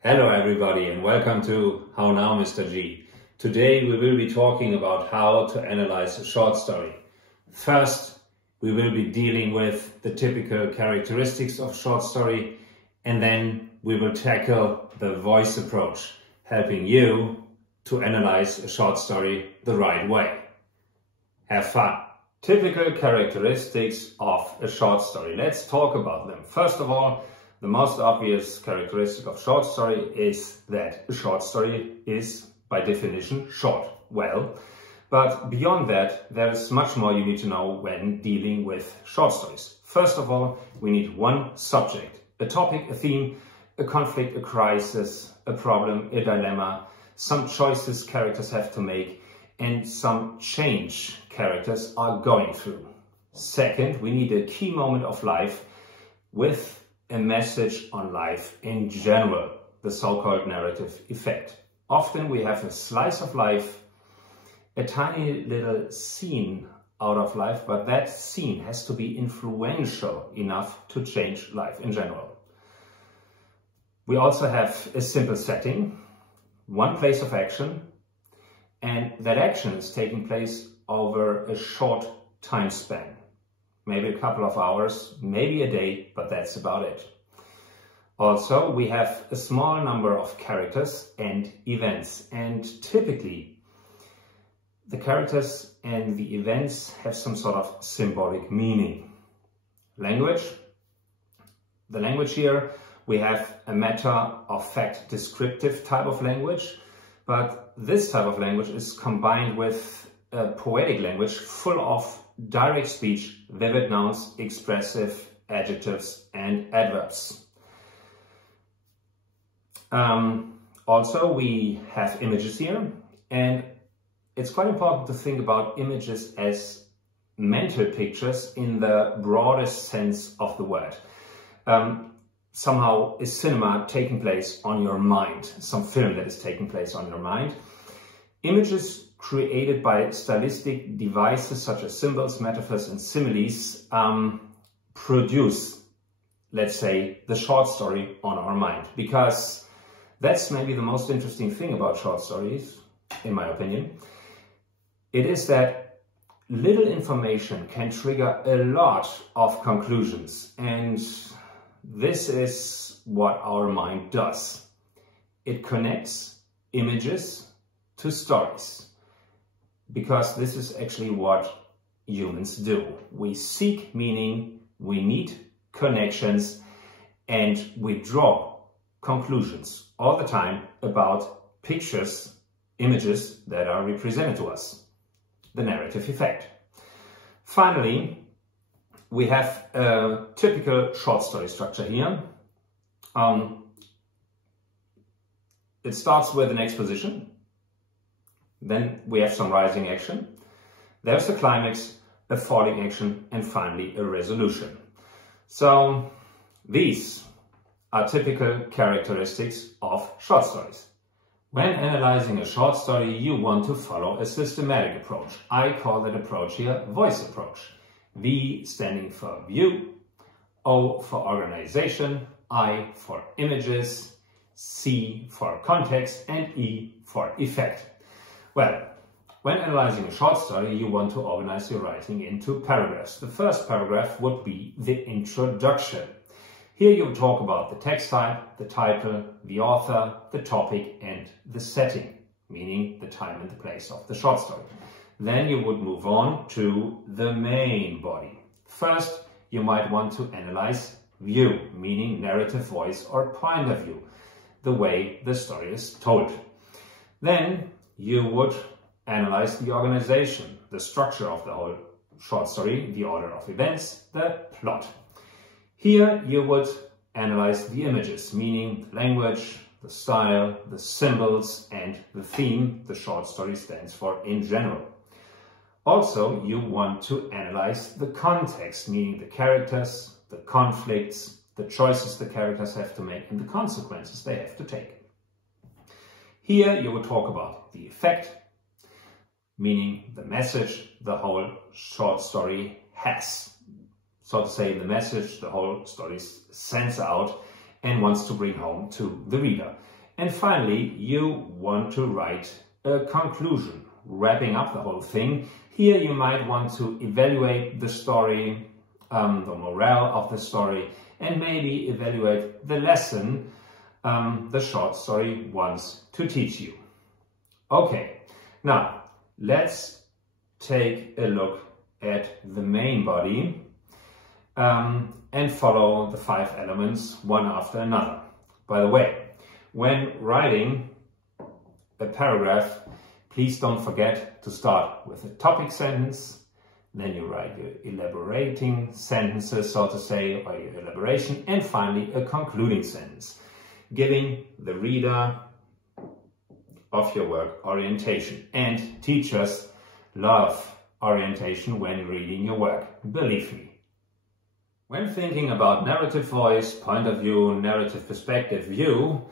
Hello everybody and welcome to How Now MrG. Today we will be talking about how to analyze a short story. First, we will be dealing with the typical characteristics of short story, and then we will tackle the voice approach, helping you to analyze a short story the right way. Have fun! Typical characteristics of a short story. Let's talk about them. First of all, the most obvious characteristic of short story is that a short story is, by definition, short. Well, but beyond that, there is much more you need to know when dealing with short stories. First of all, we need one subject, a topic, a theme, a conflict, a crisis, a problem, a dilemma, some choices characters have to make, and some change characters are going through. Second, we need a key moment of life with a message on life in general, the so-called narrative effect. Often we have a slice of life, a tiny little scene out of life, but that scene has to be influential enough to change life in general. We also have a simple setting, one place of action, and that action is taking place over a short time span. Maybe a couple of hours, maybe a day, but that's about it. Also, we have a small number of characters and events, and typically the characters and the events have some sort of symbolic meaning. Language. The language here, we have a matter of fact descriptive type of language, but this type of language is combined with a poetic language full of direct speech, vivid nouns, expressive adjectives and adverbs. Also, we have images here, and it's quite important to think about images as mental pictures in the broadest sense of the word. Somehow is cinema taking place on your mind, some film that is taking place on your mind. Images created by stylistic devices such as symbols, metaphors and similes produce, let's say, the short story on our mind. Because that's maybe the most interesting thing about short stories, in my opinion. It is that little information can trigger a lot of conclusions. And this is what our mind does. It connects images to stories. Because this is actually what humans do. We seek meaning, we need connections, and we draw conclusions all the time about pictures, images that are represented to us. The narrative effect. Finally, we have a typical short story structure here. It starts with an exposition. Then we have some rising action. There's a climax, a falling action, and finally a resolution. So these are typical characteristics of short stories. When analyzing a short story, you want to follow a systematic approach. I call that approach here voice approach. V standing for view, O for organization, I for images, C for context, and E for effect. Well, when analyzing a short story, you want to organize your writing into paragraphs. The first paragraph would be the introduction. Here you talk about the text type, the title, the author, the topic, and the setting, meaning the time and the place of the short story. Then you would move on to the main body. First, you might want to analyze view, meaning narrative voice or point of view, the way the story is told. Then you would analyze the organization, the structure of the whole short story, the order of events, the plot. Here you would analyze the images, meaning the language, the style, the symbols, and the theme the short story stands for in general. Also, you want to analyze the context, meaning the characters, the conflicts, the choices the characters have to make, and the consequences they have to take. Here you would talk about the effect, meaning the message the whole short story has. So to say, the message the whole story sends out and wants to bring home to the reader. And finally, you want to write a conclusion, wrapping up the whole thing. Here you might want to evaluate the story, the morale of the story, and maybe evaluate the lesson the short story wants to teach you. Okay, now let's take a look at the main body and follow the 5 elements one after another. By the way, when writing a paragraph, please don't forget to start with a topic sentence, then you write your elaborating sentences, so to say, or your elaboration, and finally a concluding sentence, giving the reader of your work orientation. And teachers love orientation when reading your work, believe me. When thinking about narrative voice, point of view, narrative perspective, view,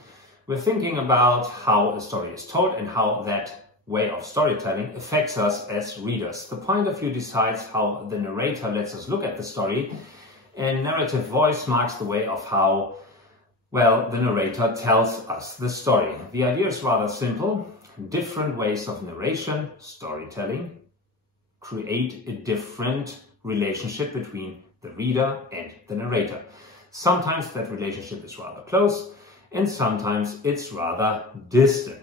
we're thinking about how a story is told and how that way of storytelling affects us as readers. The point of view decides how the narrator lets us look at the story, and narrative voice marks the way of how, well, the narrator tells us the story. The idea is rather simple. Different ways of narration, storytelling, create a different relationship between the reader and the narrator. Sometimes that relationship is rather close, and sometimes it's rather distant.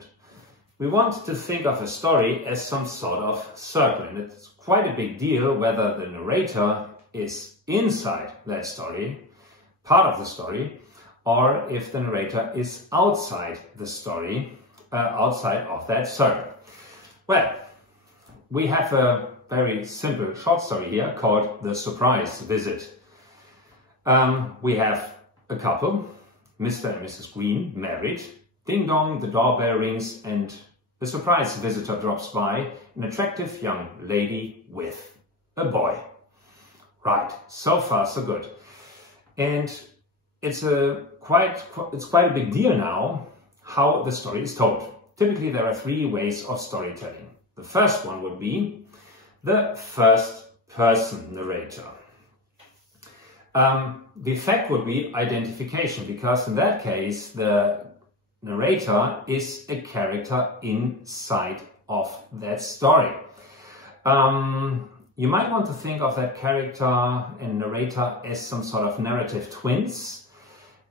We want to think of a story as some sort of circle, and it's quite a big deal whether the narrator is inside that story, part of the story, or if the narrator is outside the story, outside of that circle. Well, we have a very simple short story here called The Surprise Visit. We have a couple, Mr. and Mrs. Green, married. Ding dong, the doorbell rings and a surprise visitor drops by, an attractive young lady with a boy. Right, so far so good. And it's quite a big deal now how the story is told. Typically there are 3 ways of storytelling. The first one would be the first person narrator. The effect would be identification, because in that case the narrator is a character inside of that story. You might want to think of that character and narrator as some sort of narrative twins.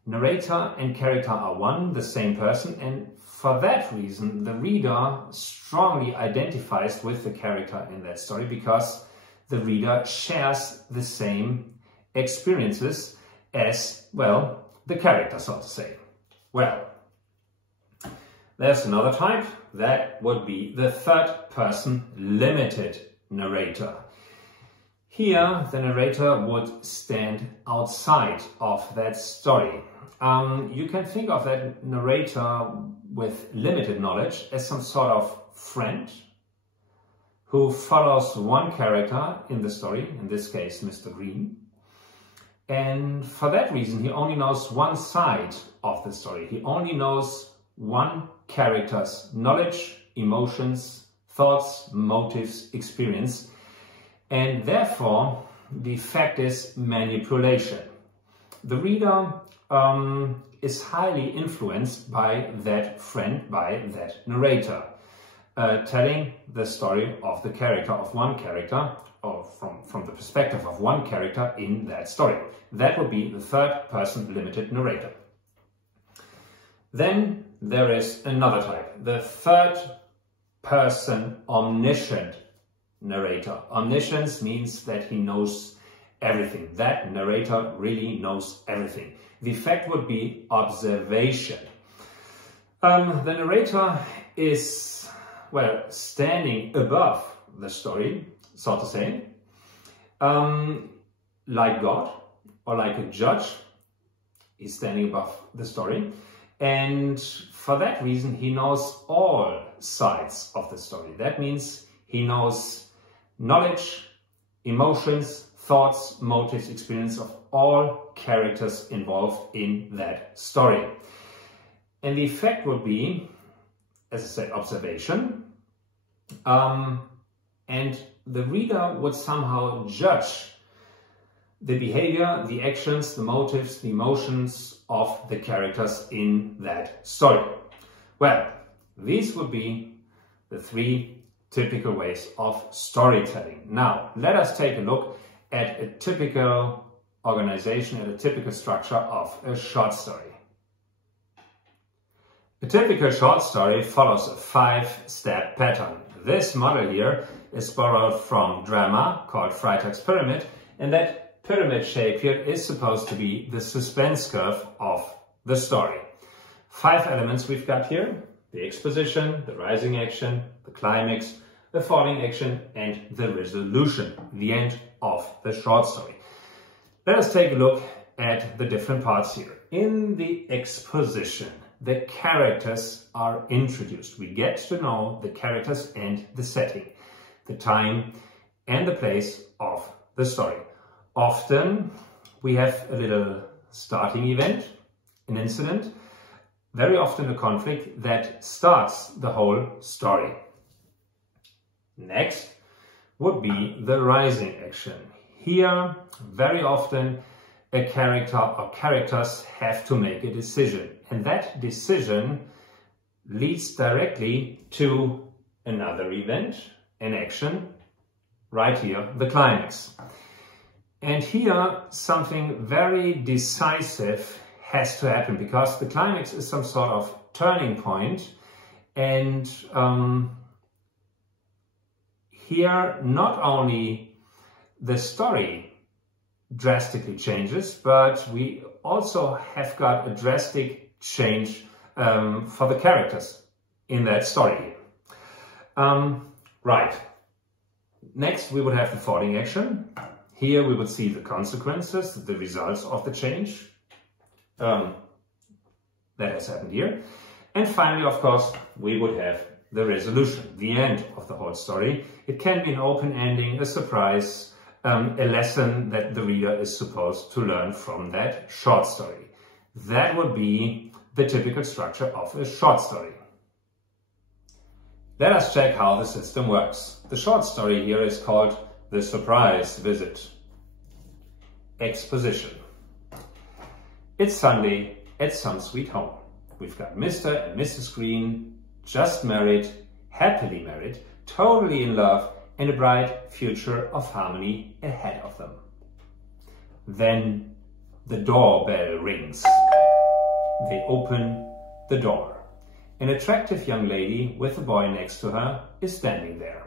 Narrator and character are one, the same person, and for that reason the reader strongly identifies with the character in that story, because the reader shares the same experiences as, well, the character, so to say. Well, there's another type, that would be the third person limited narrator. Here the narrator would stand outside of that story. You can think of that narrator with limited knowledge as some sort of friend who follows one character in the story, in this case Mr. Green. And for that reason he only knows one side of the story. He only knows one character's knowledge, emotions, thoughts, motives, experience, and therefore the effect is manipulation. The reader is highly influenced by that friend, by that narrator, telling the story of the character, of one character, or from the perspective of one character in that story. That would be the third person limited narrator. Then there is another type, the third person omniscient narrator. Omniscience means that he knows everything. That narrator really knows everything. The effect would be observation. The narrator is, well, standing above the story, so to say, like God or like a judge. He's standing above the story. And for that reason, he knows all sides of the story. That means he knows knowledge, emotions, thoughts, motives, experience of all characters involved in that story. And the effect would be, as I said, observation. And the reader would somehow judge the behavior, the actions, the motives, the emotions of the characters in that story. Well, these would be the 3 typical ways of storytelling. Now, let us take a look at a typical organization and a typical structure of a short story. A typical short story follows a 5-step pattern. This model here is borrowed from drama called Freytag's pyramid, and that pyramid shape here is supposed to be the suspense curve of the story. 5 elements we've got here: the exposition, the rising action, the climax, the falling action, and the resolution, the end of the short story. Let us take a look at the different parts here. In the exposition, the characters are introduced. We get to know the characters and the setting, the time and the place of the story. Often we have a little starting event, an incident, very often a conflict that starts the whole story. Next would be the rising action. Here, very often a character or characters have to make a decision, and that decision leads directly to another event, an action, right here, the climax. And here something very decisive has to happen, because the climax is some sort of turning point, and here not only the story drastically changes, but we also have got a drastic change for the characters in that story. Right. Next we would have the falling action. Here we would see the consequences, the results of the change that has happened here. And finally, of course, we would have the resolution, the end of the whole story. It can be an open ending, a surprise, a lesson that the reader is supposed to learn from that short story. That would be the typical structure of a short story. Let us check how the system works. The short story here is called the surprise visit. Exposition. It's Sunday at some sweet home. We've got Mr. and Mrs. Green, just married, happily married, totally in love, and a bright future of harmony ahead of them. Then the doorbell rings. They open the door. An attractive young lady with a boy next to her is standing there.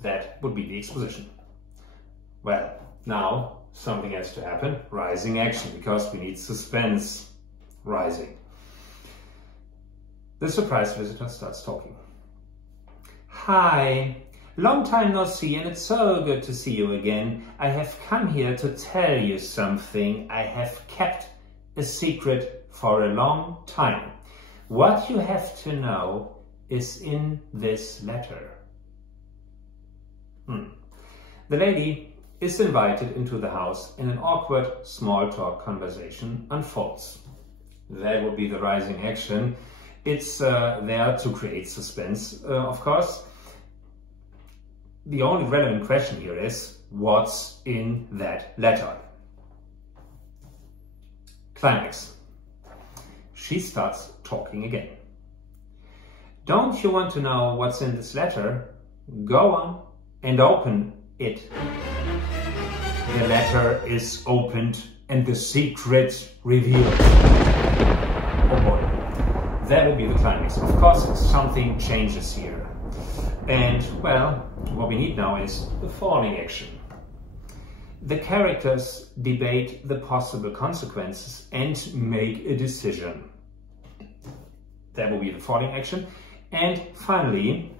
That would be the exposition. Well, now something has to happen. Rising action, because we need suspense rising. The surprise visitor starts talking. Hi, long time no see, and it's so good to see you again. I have come here to tell you something I have kept a secret for a long time. What you have to know is in this letter. The lady is invited into the house, and an awkward small talk conversation unfolds. That would be the rising action. It's there to create suspense, of course. The only relevant question here is, what's in that letter? Climax. She starts talking again. Don't you want to know what's in this letter? Go on and open it. The letter is opened and the secret revealed. Oh boy. That will be the climax. Of course, something changes here. And, well, what we need now is the falling action. The characters debate the possible consequences and make a decision. That will be the falling action. And finally,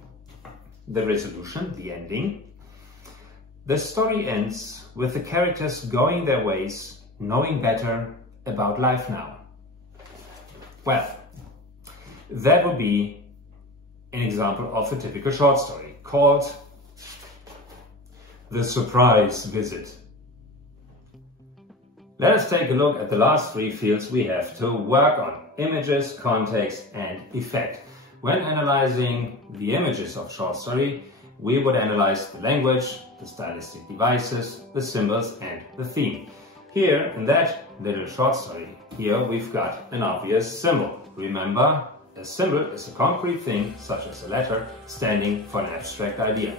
the resolution, the ending. The story ends with the characters going their ways, knowing better about life now. Well, that would be an example of a typical short story called The Surprise Visit. Let us take a look at the last 3 fields we have to work on: images, context, and effect. When analyzing the images of short story, we would analyze the language, the stylistic devices, the symbols, and the theme. Here, in that little short story, here we've got an obvious symbol. Remember, a symbol is a concrete thing, such as a letter, standing for an abstract idea.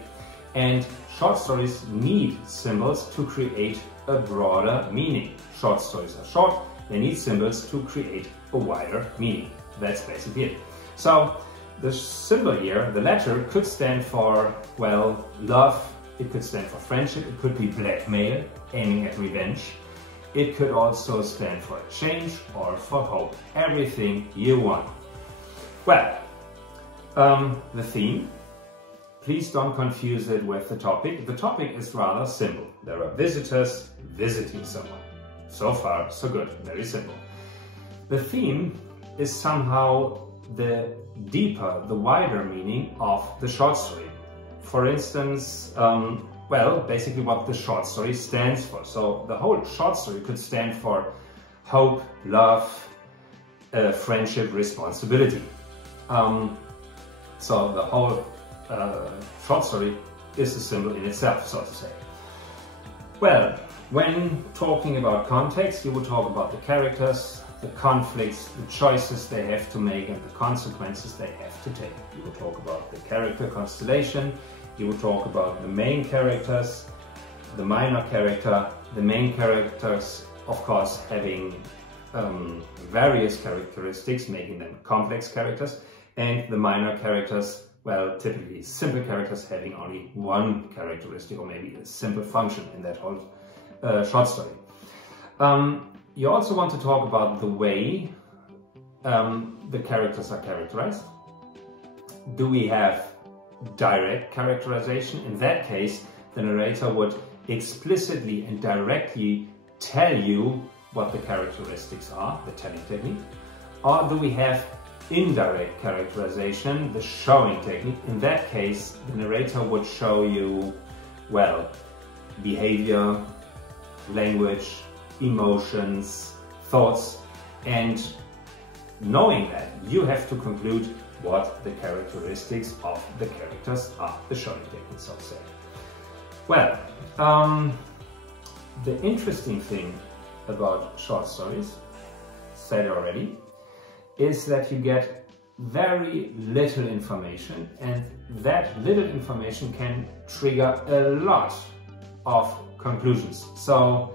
And short stories need symbols to create a broader meaning. Short stories are short, they need symbols to create a wider meaning. That's basically it. So the symbol here, the letter, could stand for, well, love, it could stand for friendship, it could be blackmail, aiming at revenge. It could also stand for change or for hope. Everything you want. Well, the theme, please don't confuse it with the topic. The topic is rather simple. There are visitors visiting someone. So far, so good. Very simple. The theme is somehow the deeper, the wider meaning of the short story. For instance, well, basically what the short story stands for. So the whole short story could stand for hope, love, friendship, responsibility. So the whole short story is a symbol in itself, so to say. Well, when talking about context, you would talk about the characters, the conflicts, the choices they have to make, and the consequences they have to take. You would talk about the character constellation, you would talk about the main characters, the minor character, the main characters, of course, having various characteristics, making them complex characters, and the minor characters, well, typically simple characters having only one characteristic or maybe a simple function in that whole short story. You also want to talk about the way the characters are characterized. Do we have direct characterization? In that case, the narrator would explicitly and directly tell you what the characteristics are, the telling technique. Or do we have indirect characterization, the showing technique? In that case, the narrator would show you, well, behavior, language, emotions, thoughts, and knowing that, you have to conclude what the characteristics of the characters are, the showing technique, so to say. Well, the interesting thing about short stories, said already, is that you get very little information, and that little information can trigger a lot of conclusions. So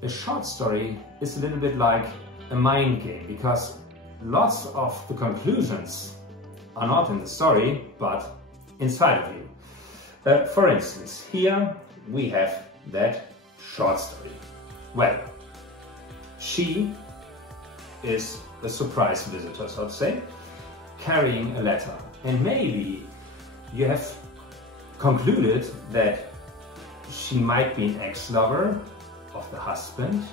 a short story is a little bit like a mind game, because lots of the conclusions are not in the story, but inside of you. For instance, here we have that short story. Well, she is a surprise visitor, so to say, carrying a letter. And maybe you have concluded that she might be an ex-lover of the husband,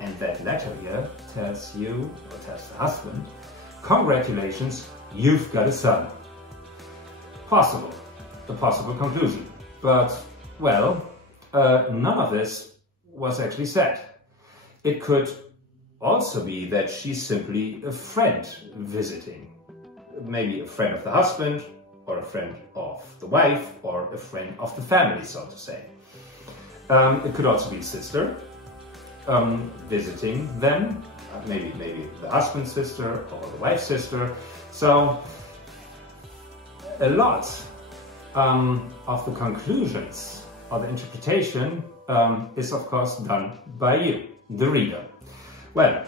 and that letter here tells you, or tells the husband, congratulations, you've got a son. Possible, a possible conclusion. But, well, none of this was actually said. It could also be that she's simply a friend visiting. Maybe a friend of the husband, or a friend of the wife, or a friend of the family, so to say. It could also be a sister visiting them, maybe the husband's sister or the wife's sister. So a lot of the conclusions or the interpretation is of course done by you, the reader. Well,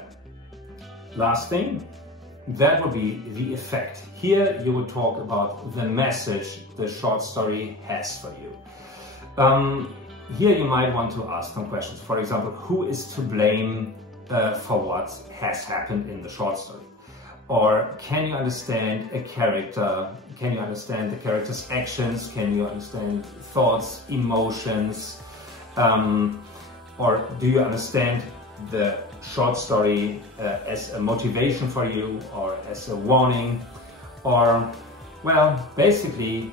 last thing, that would be the effect. Here you would talk about the message the short story has for you. Here you might want to ask some questions. For example, who is to blame for what has happened in the short story? Or can you understand a character? Can you understand the character's actions? Can you understand thoughts, emotions? Or do you understand the short story as a motivation for you, or as a warning? Or, well, basically,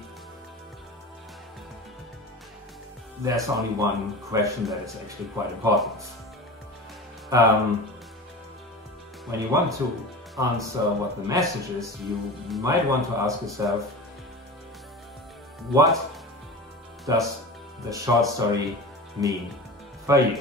there's only one question that is actually quite important. When you want to answer what the message is, you might want to ask yourself, what does the short story mean for you?